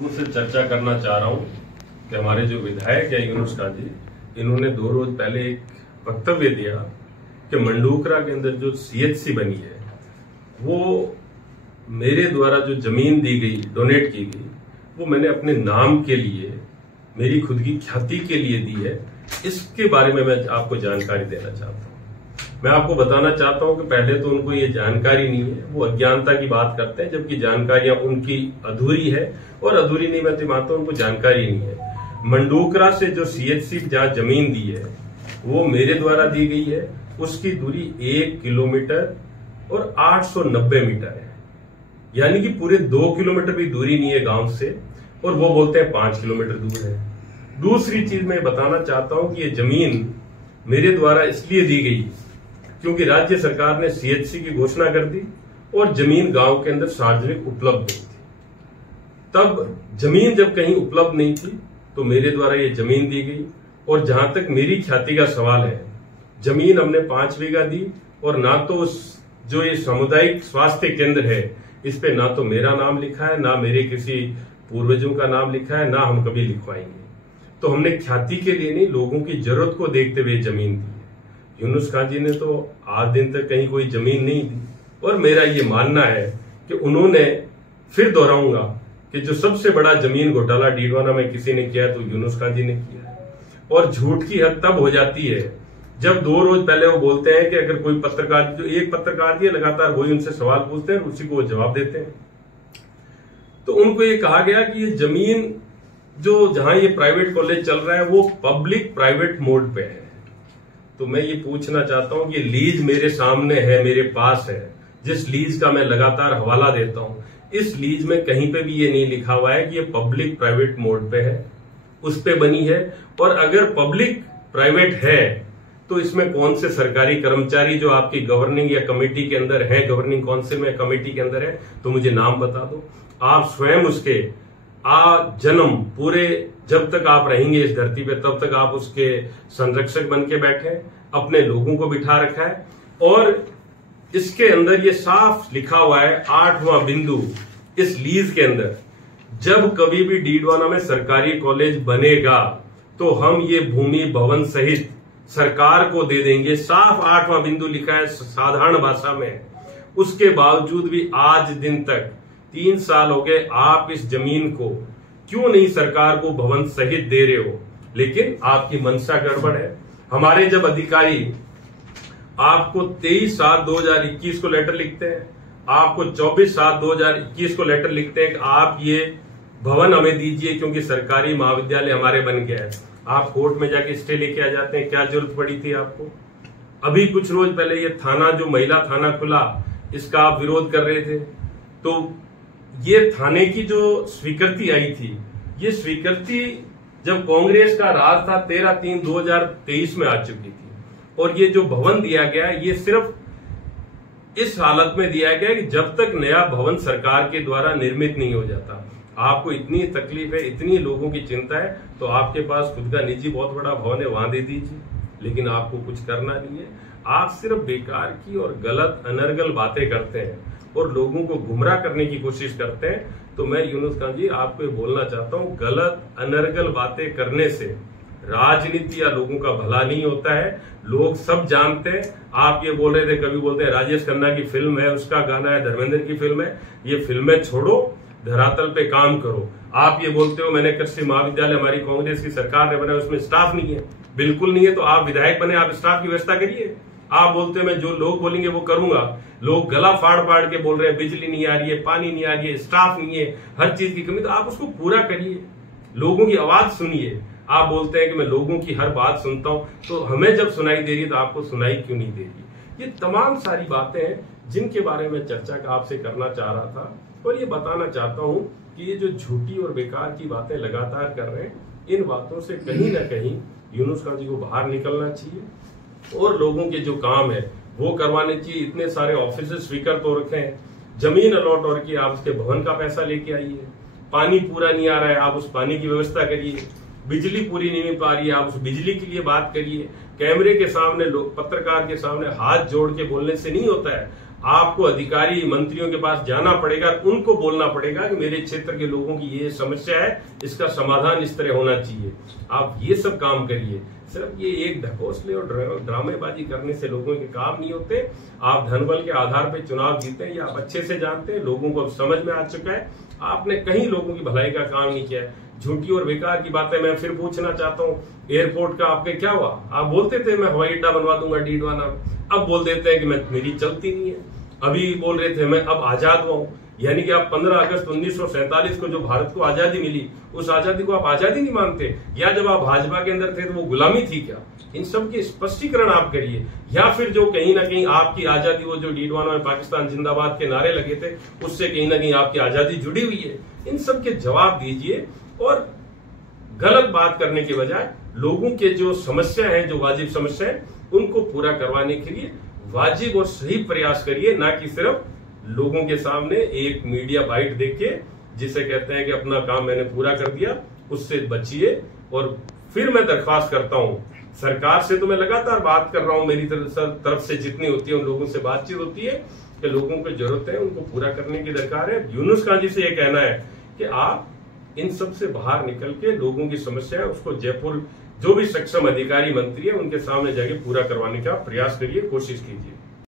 मुझसे चर्चा करना चाह रहा हूं कि हमारे जो विधायक है यूनुस काजी, इन्होंने 2 रोज पहले एक वक्तव्य दिया कि मंडूकरा के अंदर जो सीएचसी बनी है वो मेरे द्वारा जो जमीन दी गई, डोनेट की गई, वो मैंने अपने नाम के लिए, मेरी खुद की ख्याति के लिए दी है। इसके बारे में मैं आपको जानकारी देना चाहता हूं। मैं आपको बताना चाहता हूं कि पहले तो उनको ये जानकारी नहीं है, वो अज्ञानता की बात करते हैं, जबकि जानकारियां उनकी अधूरी है। और अधूरी नहीं, मैं तो मानता हूं उनको जानकारी नहीं है। मंडूकरा से जो सीएचसी जहां जमीन दी है वो मेरे द्वारा दी गई है। उसकी दूरी 1 किलोमीटर और 890 मीटर है, यानी कि पूरे 2 किलोमीटर भी दूरी नहीं है गांव से, और वो बोलते हैं 5 किलोमीटर दूर है। दूसरी चीज मैं बताना चाहता हूं कि ये जमीन मेरे द्वारा इसलिए दी गई क्योंकि राज्य सरकार ने सीएचसी की घोषणा कर दी और जमीन गांव के अंदर सार्वजनिक उपलब्ध नहीं थी। तब जमीन जब कहीं उपलब्ध नहीं थी तो मेरे द्वारा ये जमीन दी गई। और जहां तक मेरी ख्याति का सवाल है, जमीन हमने 5 बीघा दी, और ना तो उस जो ये सामुदायिक स्वास्थ्य केंद्र है इस पे ना तो मेरा नाम लिखा है, ना मेरे किसी पूर्वजों का नाम लिखा है, ना हम कभी लिखवाएंगे। तो हमने ख्याति के लिए नहीं, लोगों की जरूरत को देखते हुए जमीन दी है। यूनुस काजी ने तो आज दिन तक कहीं कोई जमीन नहीं दी, और मेरा ये मानना है कि उन्होंने, फिर दोहराऊंगा कि जो सबसे बड़ा जमीन घोटाला डीडवाना में किसी ने किया है तो यूनुस काजी ने किया है। और झूठ की हद तब हो जाती है जब 2 रोज पहले वो बोलते हैं कि अगर कोई पत्रकार, जो एक पत्रकार जी लगातार वही उनसे सवाल पूछते हैं, उसी को वो जवाब देते हैं। तो उनको ये कहा गया कि ये जमीन जो जहां ये प्राइवेट कॉलेज चल रहा है वो पब्लिक प्राइवेट मोड पे है। तो मैं ये पूछना चाहता हूं कि लीज मेरे सामने है, मेरे पास है, जिस लीज का मैं लगातार हवाला देता हूं, इस लीज में कहीं पे भी ये नहीं लिखा हुआ है कि ये पब्लिक प्राइवेट मोड पे है, उस पे बनी है। और अगर पब्लिक प्राइवेट है तो इसमें कौन से सरकारी कर्मचारी जो आपकी गवर्निंग या कमेटी के अंदर है, गवर्निंग काउंसिल में कमेटी के अंदर है, तो मुझे नाम बता दो। आप स्वयं उसके जन्म पूरे, जब तक आप रहेंगे इस धरती पे तब तक आप उसके संरक्षक बन के बैठे, अपने लोगों को बिठा रखा है। और इसके अंदर ये साफ लिखा हुआ है, 8वां बिंदु इस लीज के अंदर, जब कभी भी डीडवाना में सरकारी कॉलेज बनेगा तो हम ये भूमि भवन सहित सरकार को दे देंगे। साफ 8वां बिंदु लिखा है साधारण भाषा में। उसके बावजूद भी आज दिन तक 3 साल हो गए, आप इस जमीन को क्यों नहीं सरकार को भवन सहित दे रहे हो? लेकिन आपकी मंशा गड़बड़ है। हमारे जब अधिकारी आपको 23/7/2021 को लेटर लिखते हैं, आपको 24/7/2021 को लेटर लिखते हैं कि आप ये भवन हमें दीजिए क्योंकि सरकारी महाविद्यालय हमारे बन गया है, आप कोर्ट में जाके स्टे लेके आ जाते हैं। क्या जरूरत पड़ी थी आपको? अभी कुछ रोज पहले ये थाना, जो महिला थाना खुला, इसका आप विरोध कर रहे थे। तो ये थाने की जो स्वीकृति आई थी, ये स्वीकृति जब कांग्रेस का राज था 13/3/2023 में आ चुकी थी। और ये जो भवन दिया गया ये सिर्फ इस हालत में दिया गया कि जब तक नया भवन सरकार के द्वारा निर्मित नहीं हो जाता। आपको इतनी तकलीफ है, इतनी लोगों की चिंता है, तो आपके पास खुद का निजी बहुत बड़ा भवन है, वहां दे दीजिए। लेकिन आपको कुछ करना नहीं है, आप सिर्फ बेकार की और गलत अनर्गल बातें करते हैं और लोगों को गुमराह करने की कोशिश करते हैं। तो मैं यूनुस काजी आपको ये बोलना चाहता हूं, गलत अनर्गल बातें करने से राजनीति या लोगों का भला नहीं होता है। लोग सब जानते हैं। आप ये बोल रहे थे, कभी बोलते हैं राजेश खन्ना की फिल्म है, उसका गाना है, धर्मेंद्र की फिल्म है। ये फिल्में छोड़ो, धरातल पे काम करो। आप ये बोलते हो मैंने कृषि महाविद्यालय हमारी कांग्रेस की सरकार ने बनाया, उसमें स्टाफ नहीं है। बिल्कुल नहीं है, तो आप विधायक बने, आप स्टाफ की व्यवस्था करिए। आप बोलते हो मैं जो लोग बोलेंगे वो करूंगा। लोग गला फाड़ फाड़ के बोल रहे हैं बिजली नहीं आ रही है, पानी नहीं आ रही है, स्टाफ नहीं है, हर चीज की कमी, तो आप उसको पूरा करिए, लोगों की आवाज सुनिए। आप बोलते हैं कि मैं लोगों की हर बात सुनता हूं, तो हमें जब सुनाई दे रही है तो आपको सुनाई क्यों नहीं दे रही? ये तमाम सारी बातें हैं जिनके बारे में चर्चा आपसे करना चाह रहा था। और ये बताना चाहता हूं कि ये जो झूठी और बेकार की बातें लगातार कर रहे हैं, इन बातों से कहीं ना कहीं यूनुस काजी को बाहर निकलना चाहिए और लोगों के जो काम है वो करवाने चाहिए। इतने सारे ऑफिस स्वीकृत हो रखे हैं, जमीन अलॉट हो रखी है, आप उसके भवन का पैसा लेके आइए। पानी पूरा नहीं आ रहा है, आप उस पानी की व्यवस्था करिए। बिजली पूरी नहीं मिल पा रही है, आप उस बिजली के लिए बात करिए। कैमरे के सामने, लोग पत्रकार के सामने हाथ जोड़ के बोलने से नहीं होता है। आपको अधिकारी मंत्रियों के पास जाना पड़ेगा, उनको बोलना पड़ेगा कि मेरे क्षेत्र के लोगों की ये समस्या है, इसका समाधान इस तरह होना चाहिए। आप ये सब काम करिए। सिर्फ ये एक ढकोसले और ड्रामेबाजी करने से लोगों के काम नहीं होते। आप धनबल के आधार पर चुनाव जीते हैं, ये आप अच्छे से जानते हैं, लोगों को अब समझ में आ चुका है। आपने कहीं लोगों की भलाई का काम नहीं किया है। झूठी और बेकार की बातें मैं फिर पूछना चाहता हूँ, एयरपोर्ट का आपके क्या हुआ? आप बोलते थे मैं हवाई अड्डा बनवा दूंगा डीडवाना में, अब बोल देते हैं कि मेरी चलती नहीं है। अभी बोल रहे थे मैं अब आजाद हुआ हूं, यानी कि आप 15 अगस्त 1947 को जो भारत को आजादी मिली, उस आजादी को आप आजादी नहीं मानते, या जब आप भाजपा के अंदर थे तो वो गुलामी थी क्या? इन सब के स्पष्टीकरण आप करिए। या फिर जो कहीं ना कहीं आपकी आजादी, वो जो डीडवाना में पाकिस्तान जिंदाबाद के नारे लगे थे, उससे कहीं ना कहीं आपकी आजादी जुड़ी हुई है, इन सब के जवाब दीजिए। और गलत बात करने के बजाय लोगों के जो समस्या है, जो वाजिब समस्या है, उनको पूरा करवाने के लिए वाजिब और सही प्रयास करिए, ना कि सिर्फ लोगों के सामने एक मीडिया बाइट देख के, जिसे कहते हैं कि अपना काम मैंने पूरा कर दिया, उससे बचिए। और फिर मैं दरख्वास्त करता हूं सरकार से, तो मैं लगातार बात कर रहा हूं, मेरी तरफ से जितनी होती है उन लोगों से बातचीत होती है कि लोगों को जरूरत है, उनको पूरा करने की दरकार है। यूनुस खान जी से यह कहना है कि आप इन सब से बाहर निकल के लोगों की समस्या है उसको जयपुर जो भी सक्षम अधिकारी मंत्री है उनके सामने जाके पूरा करवाने का प्रयास करिए, कोशिश कीजिए।